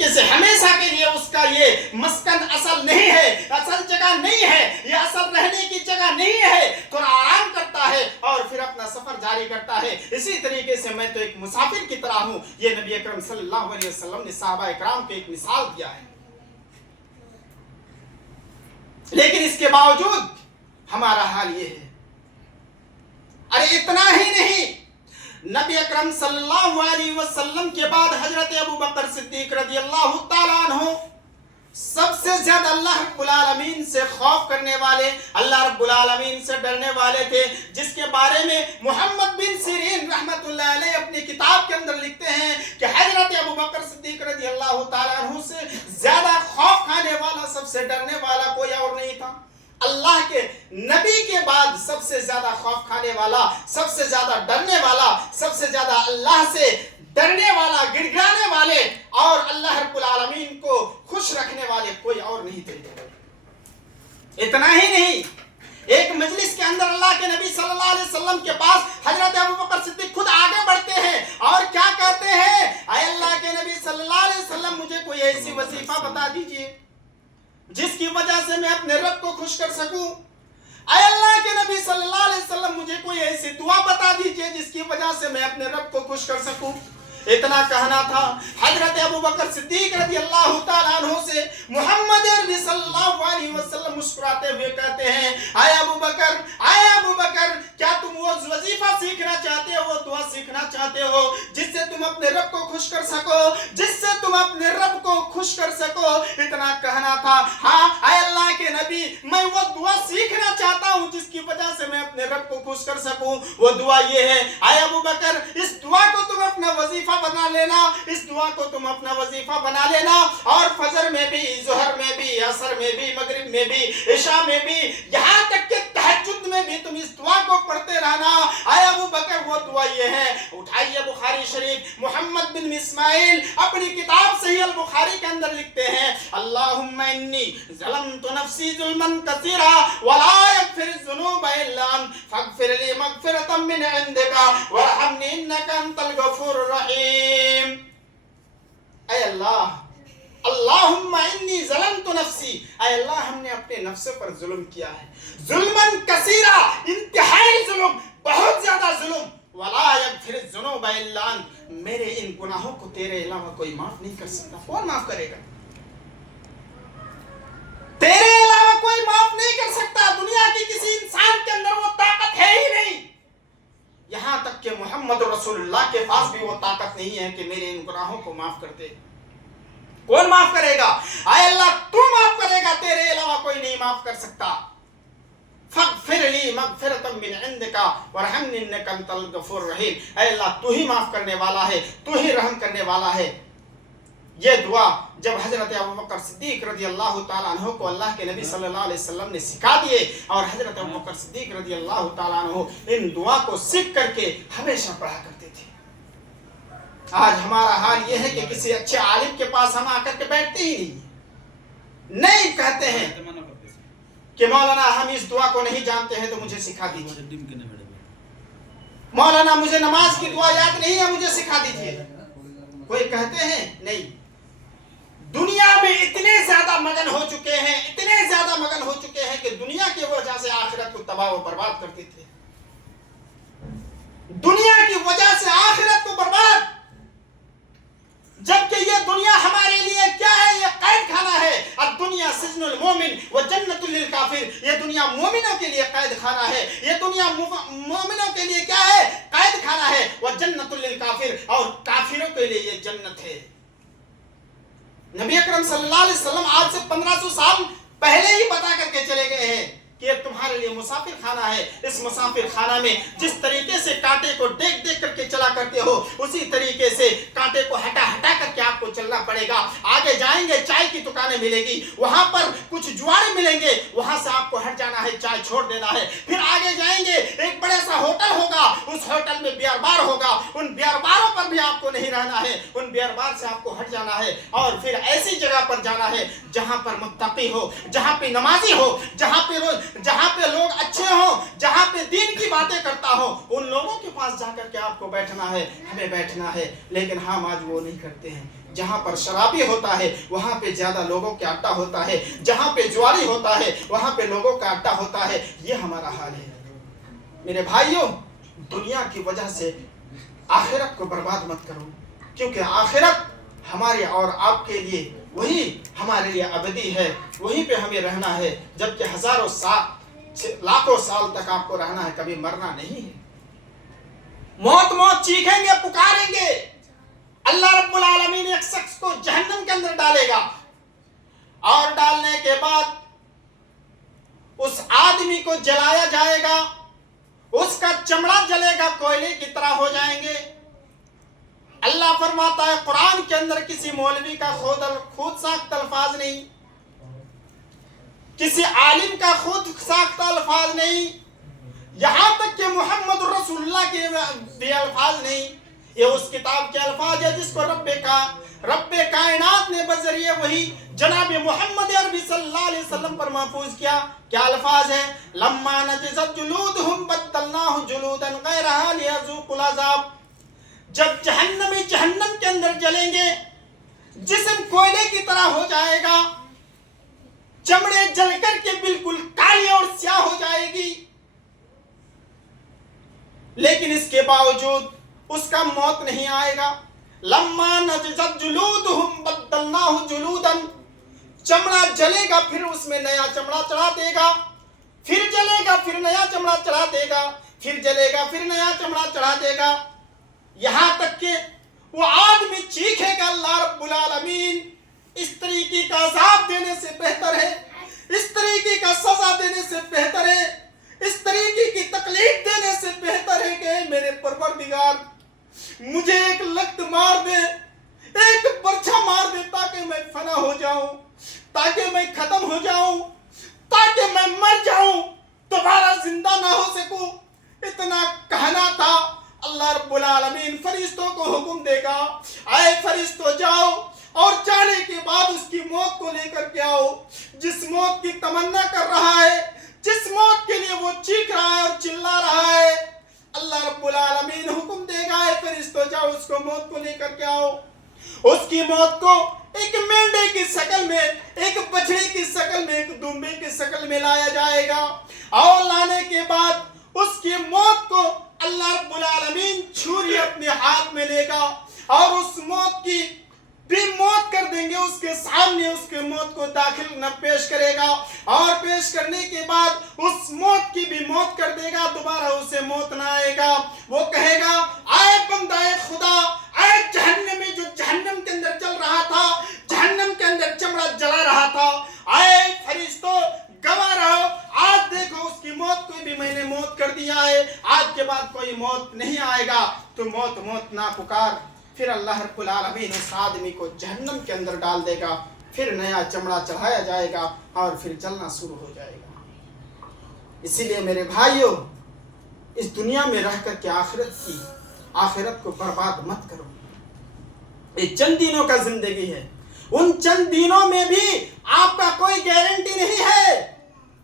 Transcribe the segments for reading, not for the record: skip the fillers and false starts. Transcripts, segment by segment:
طریقے سے ہمیشہ کے لیے اس کا یہ مسکن اصل نہیں ہے، اصل جگہ نہیں ہے، یہ اصل رہنے کی جگہ نہیں ہے، تھوڑا آرام کرتا ہے اور پھر اپنا سفر جاری کرتا ہے۔ اسی طریقے سے میں تو ایک مسافر کی طرح ہوں، یہ نبی اکرم صلی اللہ علیہ وسلم نے صحابہ اکرام کو ایک مثال دیا ہے۔ لیکن اس کے باوجود ہمارا حال یہ ہے۔ ارے اتنا ہی نہیں، نبی اکرم صلی اللہ علیہ وسلم کے بعد حضرت ابوبکر صدیق رضی اللہ تعالیٰ عنہ سب سے زیادہ اللہ رب العالمین سے خوف کرنے والے، اللہ رب العالمین سے ڈرنے والے تھے، جس کے بارے میں محمد بن سیرین رحمت اللہ علیہ اپنی کتاب کے اندر لکھتے ہیں کہ حضرت ابوبکر صدیق رضی اللہ تعالیٰ عنہ سے زیادہ خوف کھانے والا، سب سے ڈرنے والا کوئی اور نہیں تھا۔ اللہ کے نبی کے بعد سب سے زیادہ خوف کھانے والا، سب سے زیادہ ڈرنے والا، سب سے زیادہ اللہ سے ڈرنے والا، گڑ گڑانے والے اور اللہ رب العالمین کو خوش رکھنے والے کوئی اور نہیں تھے۔ اتنا ہی نہیں، ایک مجلس کے اندر اللہ کے نبی صلی اللہ علیہ وسلم کے پاس حضرت ابوبکر صدیق خود آگے بڑھتے ہیں اور کیا کہتے ہیں؟ اے اللہ کے نبی صلی اللہ علیہ وسلم، مجھے کوئی ایسی وظیفہ بتا دیجئے جس کی وجہ سے میں اپنے رب کو خوش کر سکوں۔ اے اللہ کے نبی صلی اللہ علیہ وسلم، مجھے کوئی ایسی دعا بتا دیجئے جس کی وجہ سے میں اپنے رب کو خوش کر سکوں۔ اتنا کہنا تھا، حضرت ابوبکر صدیق رضی اللہ تعالیٰ عنہ سے محمد عربی صلی اللہ علیہ وسلم مسکراتے ہوئے کہتے ہیں، اے ابوبکر، کیا تم وہ وظیفہ سیکھنا چاہتے ہو، وہ دعا سیکھنا چاہتے ہو جس سے تم اپنے رب کو خوش کر سکو، جس سے تم اپنے رب کو خوش کر سکو؟ اتنا کہنا تھا، ہاں اے اللہ کے نبی، میں وہ دعا سیکھنا چاہتا ہوں جس کی وجہ سے میں اپنے رب کو خوش کر سکوں۔ وہ دعا یہ ہے، اے ابوبکر، اس دعا کو تم اپنا وظیفہ بنا لینا، اس دعا کو تم اپنا وظیفہ بنا لینا، اور فجر میں بھی، ظہر میں بھی، عصر میں بھی، مغرب میں بھی، عشاء میں بھی، یہاں تک کہ تہجد میں بھی تم اس دعا کو پڑھتے رہنا۔ اے ابوبکر، وہ دعا یہ ہے، اٹھائیے بخاری شریف، محمد بن اسماعیل اپنی کتاب صحیح البخاری کے اندر لکھتے ہیں، اللہم انی ظلمت نفسی ظلما کثیرا ولا یغفر الذنوب الا انت فاغفر لی مغفرۃ من عندک وارحمنی انک انت الغفور الرحیم۔ اے اللہ، اللہم انی ظلمت نفسی، اے اللہ ہم نے اپنے نفس پر ظلم کیا ہے، ظلمن کثیرا، انتہائی ظلم، بہت زیادہ ظلم، ولا یغفر الذنوب الا انت، میرے ان گناہوں کو تیرے علاوہ کوئی معاف نہیں کر سکتا۔ کون معاف کرے گا؟ تیرے علاوہ کوئی معاف نہیں کر سکتا۔ دنیا کی کسی انسان کے اندر وہ طاقت ہے ہی نہیں، یہاں تک کہ محمد رسول اللہ کے پاس بھی وہ طاقت نہیں ہے کہ میرے ان گناہوں کو معاف کر دے۔ کون معاف کرے گا؟ اے اللہ تو معاف کرے گا، تیرے علاوہ کوئی نہیں معاف کر سکتا۔ فاغفر لی مغفرۃ من عندک وارحمنی انک انت الغفور الرحیم، اے اللہ تو ہی معاف کرنے والا ہے، تو ہی رحم کرنے والا ہے۔ یہ دعا جب حضرت ابوبکر صدیق رضی اللہ تعالیٰ عنہ کو اللہ کے نبی صلی اللہ علیہ وسلم نے سکھا دیے، اور حضرت ابوبکر صدیق رضی اللہ تعالیٰ عنہ ان دعا کو سیکھ کر کے ہمیشہ پڑھا کرتے تھے۔ آج ہمارا حال یہ ہے کہ کسی اچھے عالم کے پاس ہم آ کر کے بیٹھتے ہی نہیں کہتے ہیں کہ مولانا ہم اس دعا کو نہیں جانتے ہیں تو مجھے سکھا دیجیے، مولانا مجھے نماز کی دعا یاد نہیں ہے، مجھے سکھا دیجیے۔ کوئی کہتے ہیں نہیں۔ دنیا میں اتنے زیادہ مگن ہو چکے ہیں، اتنے زیادہ مگن ہو چکے ہیں کہ دنیا کی وجہ سے آخرت کو تباہ و برباد کرتے تھے، دنیا کی وجہ سے آخرت کو برباد، جبکہ یہ دنیا ہمارے لیے کیا ہے؟ یہ قید خانہ ہے۔ الدنیا سجن المومن و جنت للکافر، یہ دنیا مومنوں کے لیے قید خانہ ہے، یہ دنیا مومنوں کے لیے کیا ہے؟ قید خانہ ہے، و جنت للکافر، اور کافروں کے لیے یہ جنت ہے۔ نبی اکرم صلی اللہ علیہ وسلم آج سے 1500 سال پہلے ہی بتا کر کے چلے گئے ہیں کہ یہ تمہارے لیے مسافر خانہ ہے۔ اس مسافر خانہ میں جس طریقے سے کانٹے کو دیکھ دیکھ کر کے چلا کرتے ہو، اسی طریقے سے کانٹے کو ہٹا ہٹا کر کے آپ کو چلنا پڑے گا۔ آگے جائیں گے، چائے کی دکانیں ملے گی، وہاں پر کچھ جوارے ملیں گے، وہاں سے آپ کو ہٹ جانا ہے، چائے چھوڑ دینا ہے۔ پھر آگے جائیں گے، ایک بڑا سا ہوٹل ہوگا، اس ہوٹل میں بیئر بار ہوگا، ان بیئر باروں پر بھی آپ کو نہیں رہنا ہے، ان بیئر بار سے آپ کو ہٹ جانا ہے، اور پھر ایسی جگہ پر جانا ہے جہاں پر متقی ہو، جہاں پہ نمازی ہو، جہاں پہ لوگ اچھے ہوں، جہاں پہ دین کی باتیں کرتا ہو، ان لوگوں کے پاس جا کر کے آپ کو بیٹھنا ہے، ہمیں بیٹھنا ہے۔ لیکن ہم آج وہ نہیں کرتے ہیں۔ جہاں پر شرابی ہوتا ہے وہاں پہ زیادہ لوگوں کا اڈا ہوتا ہے، جہاں پہ جواری ہوتا ہے وہاں پہ لوگوں کا اڈا ہوتا ہے. یہ ہمارا حال ہے. میرے بھائیوں، دنیا کی وجہ سے آخرت کو برباد مت کرو، کیونکہ آخرت ہمارے اور آپ کے لیے وہی ہمارے لیے ابدی ہے، وہیں پہ ہمیں رہنا ہے، جبکہ ہزاروں سال لاکھوں سال تک آپ کو رہنا ہے، کبھی مرنا نہیں ہے. موت موت چیخیں گے، پکاریں گے. اللہ رب العالمین ایک شخص کو جہنم کے اندر ڈالے گا، اور ڈالنے کے بعد اس آدمی کو جلایا جائے گا، اس کا چمڑا جلے گا، کوئلے کی طرح ہو جائیں گے. اللہ فرماتا ہے قرآن کے اندر کسی مولوی کا خود ساخت الفاظ نہیں، کسی عالم کا خود ساخت الفاظ نہیں، یہاں تک کہ محمد رسول اللہ کے بھی الفاظ نہیں. یہ اس کتاب کے الفاظ ہے جس کو رب کائنات نے بذریعہ وہی جناب محمد عربی صلی اللہ علیہ وسلم پر محفوظ کیا. کیا الفاظ ہے؟ لما نضجت جلودہم بدلناہ جلودا غیرہا لیذوقوا العذاب. جب جہنمی جہنم کے اندر جلیں گے، جسم کوئلے کی طرح ہو جائے گا، چمڑے جل کر کے بالکل کالی اور سیاہ ہو جائے گی، لیکن اس کے باوجود اس کا موت نہیں آئے گا. لما نضجت جلودہم بدلناہ جلودا، چمڑا جلے گا، پھر اس میں نیا چمڑا چڑھا دے گا، پھر جلے گا، پھر نیا چمڑا چڑھا دے گا، پھر جلے گا، پھر نیا چمڑا چڑھا دے گا، یہاں تک کہ وہ آدمی چیخے گا اللہ رب العالمین اس طریقے کا عذاب دینے سے بہتر ہے، اس طریقے کا سزا دینے سے بہتر ہے، اس طریقے کی تکلیف دینے سے بہتر ہے کہ میرے پروردگار مجھے ایک لت مار دے، ایک برچھا مار دے، تاکہ میں فنا ہو جاؤں، تاکہ میں ختم ہو جاؤں، تاکہ میں مر جاؤں، دوبارہ زندہ نہ ہو سکوں. اتنا کہنا تھا. اللہ رب العالمین فرشتوں کو حکم دے گا، اے فرشتوں جاؤ، اور جانے کے بعد اس کی موت کو لے کر کے آؤ. جس موت کی تمنا کر رہا ہے، جس موت کے لیے وہ چیخ رہا ہے اور چلا رہا ہے، اللہ رب العالمین حکم دے گا، اے فرشتوں جاؤ، اس کو موت کو لے کر کے آؤ. اس کی موت کو ایک مینڈے کی شکل میں، ایک بچڑے کی شکل میں، ایک دمبے کی شکل میں لایا جائے گا، اور لانے کے بعد اس کی موت کو اللہ رب العالمین چھری اپنے ہاتھ میں لے گا، اور اس موت کی بھی موت کر دیں گے. اس کے سامنے اس کے موت کو داخل نہ پیش کرے گا، اور پیش کرنے کے بعد اس موت کی بھی موت کر دے گا، دوبارہ اسے موت نہ آئے گا. وہ کہے گا، اے بندہ خدا، اے جہنمی جو جہنم کے اندر چل رہا تھا، جہنم کے اندر چمڑا جلا رہا تھا، اے فرشتوں گواہ رہو، آج دیکھو اس کی موت کو بھی میں نے موت کر دیا ہے، آج کے بعد کوئی موت نہیں آئے گا، تو موت موت نہ پکار. پھر اللہ رب العالمین اس آدمی کو جہنم کے اندر ڈال دے گا، پھر نیا چمڑا چڑھایا جائے گا، اور پھر چلنا شروع ہو جائے گا. اسی لیے میرے بھائیوں، اس دنیا میں رہ کر کے آخرت کو برباد مت کرو. یہ چند دنوں کا زندگی ہے، ان چند دنوں میں بھی آپ کا کوئی گارنٹی نہیں ہے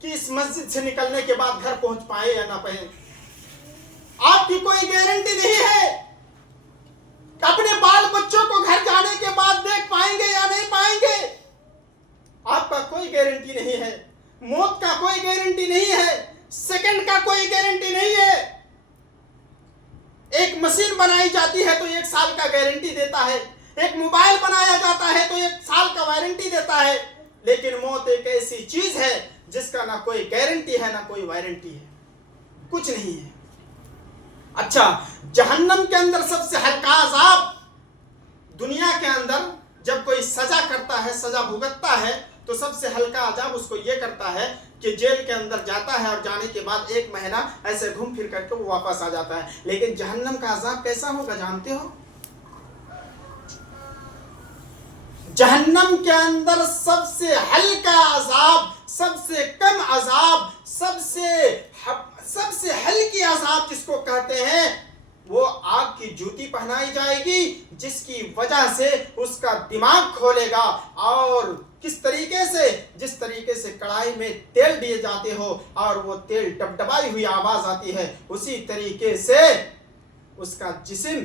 کہ اس مسجد سے نکلنے کے بعد گھر پہنچ پائے یا نہ پائے. آپ کی کوئی گارنٹی نہیں ہے اپنے بال بچوں کو گھر جانے کے بعد دیکھ پائیں گے یا نہیں پائیں گے. آپ کا کوئی گارنٹی نہیں ہے، موت کا کوئی گارنٹی نہیں ہے، سیکنڈ کا کوئی گارنٹی نہیں ہے. ایک مشین بنائی جاتی ہے تو 1 سال کا گارنٹی دیتا ہے، ایک موبائل بنایا جاتا ہے تو 1 سال کا وارنٹی دیتا ہے، لیکن موت ایک ایسی چیز ہے جس کا نہ کوئی گارنٹی ہے نہ کوئی وارنٹی ہے، کچھ نہیں ہے. اچھا، جہنم کے اندر سب سے ہلکا عذاب، دنیا کے اندر جب کوئی سزا کرتا ہے، سزا بھگتتا ہے، تو سب سے ہلکا عذاب اس کو یہ کرتا ہے کہ جیل کے اندر جاتا ہے، اور جانے کے بعد 1 مہینہ ایسے گھوم پھر کر کے وہ واپس آ جاتا ہے. لیکن جہنم کا عذاب کیسا ہوگا جانتے ہو؟ جہنم کے اندر سب سے ہلکا عذاب، سب سے کم عذاب، سب سے ہلکی عذاب جس کو کہتے ہیں، وہ آگ کی جوتی پہنائی جائے گی، جس کی وجہ سے اس کا دماغ کھولے گا، اور کس طریقے سے، جس طریقے سے کڑھائی میں تیل دیے جاتے ہو اور وہ تیل ڈبڈبائی ہوئی آواز آتی ہے، اسی طریقے سے اس کا جسم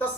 10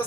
10